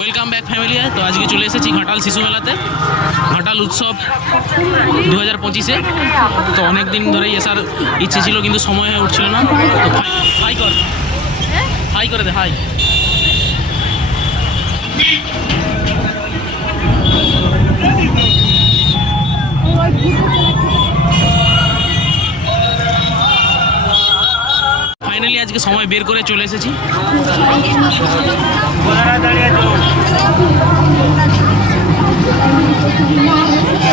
Welcome back family তো আজকে চলে এসেছি ঘাটাল শিশু মেলাতে ঘাটাল উৎসব দু হাজার পঁচিশে। তো অনেক দিন ধরেই আসার ইচ্ছে ছিল, কিন্তু সময় হয়ে উঠছিল না। হাই কর। হাই করে দে হাই ফাইনালি আজকে সময় বের করে চলে এসেছি। দাঁড়িয়ে তো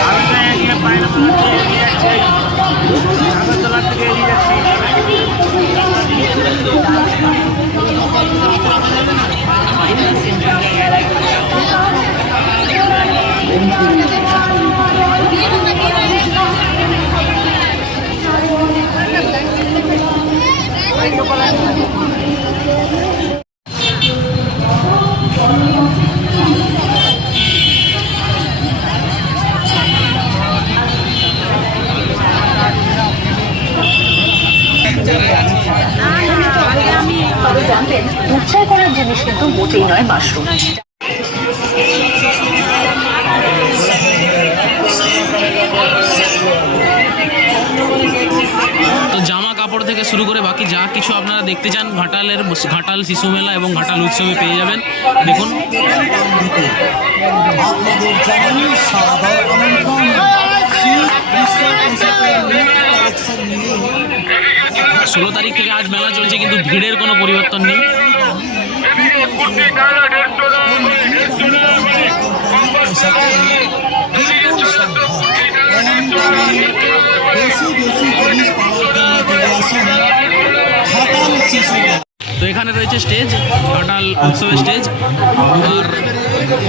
আমি তো এগিয়ে পায়না থেকে এগিয়ে যাচ্ছি আগরতলা থেকে এগিয়ে যাচ্ছি তবে জানবেন উচ্চার করার জিনিস কিন্তু মোটেই নয় মাশরুম। তো জামা কাপড় থেকে শুরু করে বাকি যা কিছু আপনারা দেখতে চান ঘাটালের ঘাটাল শিশু মেলা এবং ঘাটাল উৎসবে পেয়ে যাবেন। দেখুন। ভিড়ের কোনো পরিবর্তন নেই। তো এখানে রয়েছে স্টেজ ঘাটাল উৎসবের স্টেজ, আর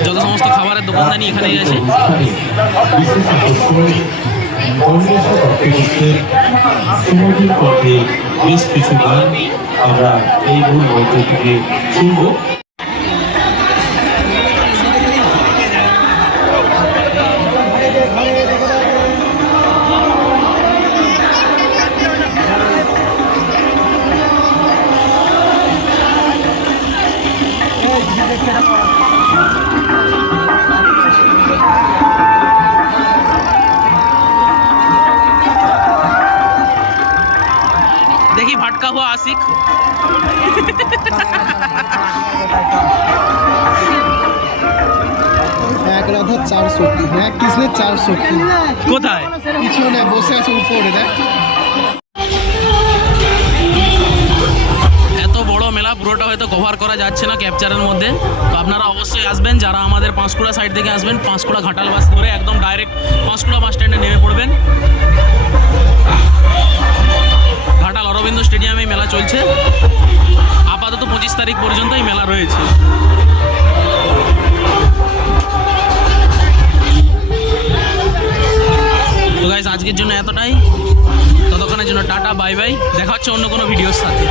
যত সমস্ত খাবারের দোকানদানি এখানেই আছে সুমধুর পথে বেশ কিছু গান আমরা এই মূল মঞ্চ থেকে শুনব দেখি ভাটকা হুয়া আশিক এক রাধার চার সখী হ্যাঁ কৃষ্ণের চার সখী কোথায়? পিছনে বসে আছে উপরে দেখ। এত বড় মেলা পুরোটা হয়তো কভার করা যাচ্ছে না ক্যাপচারের মধ্যে। তো আপনারা অবশ্যই আসবেন যারা আমাদের পাঁশকুড়া সাইড থেকে আসবেন পাঁশকুড়া ঘাটাল বাস ধরে একদম ডাইরেক্ট পাঁশকুড়া বাস স্ট্যান্ডে নেমে পড়বেন। এতটাই। ততক্ষণের জন্য টাটা বাই বাই। দেখা হচ্ছে অন্য কোনো ভিডিওর সাথে।